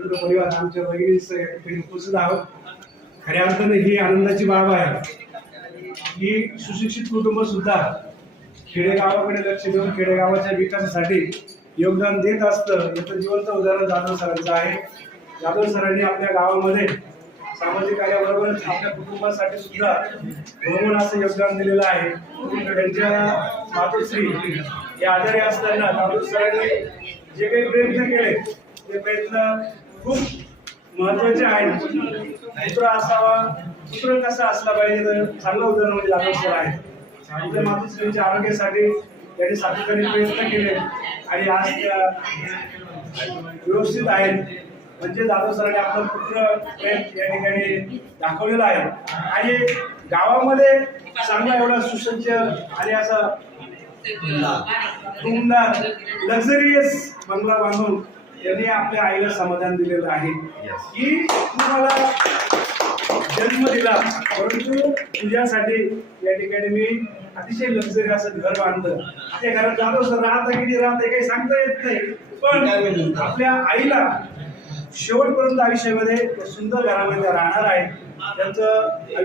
मित्र परिवार आमच्या बहिणीचं या ठिकाणी उपस्थित आहोत. खऱ्या अर्थाने ही आनंदाची बाब आहे की सुशिक्षित कुटुंब सुद्धा खेडेगावाकडे लक्ष देऊन खेडेगावाच्या विकासासाठी योगदान देत असतं. याचं जिवंत उदाहरण जाधव सरांचं आहे. जाधव सरांनी आपल्या गावामध्ये सामाजिक कार्याबरोबरच आपल्या कुटुंबासाठी सुद्धा बहुमोल असं योगदान दिलेलं आहे. त्यांच्या मातोश्री या आजारी असताना जाधव सरांनी जे काही प्रयत्न केले ते प्रयत्न खूप महत्वाचे आहेत. पुत्र असावा, पुत्र कसा असला पाहिजे तर चांगलं उदाहरण म्हणजे जाधव सर आहे. आपल्या मातोश्रींच्या आरोग्यासाठी त्यांनी सातत्याने प्रयत्न केले आणि आज त्या व्यवस्थित आहेत. म्हणजे जाधव सरांनी आपला पुत्र या ठिकाणी दाखवलेला आहे आणि गावामध्ये चांगला एवढा सुसज्ज आणि असा सुंदर लक्झरियस बंगला बांधून त्यांनी आपल्या आईला समाधान दिलेलं आहे की तुम्हाला जन्म दिला परंतु तुझ्यासाठी या ठिकाणी मी अतिशय लक्झरी असं घर बांधलं. त्या घरात जाधव सर राहता किती राहते काही सांगता येत नाही, पण आपल्या आईला शेवटपर्यंत आयुष्यामध्ये सुंदर घरामध्ये राहणार आहे. त्यांचं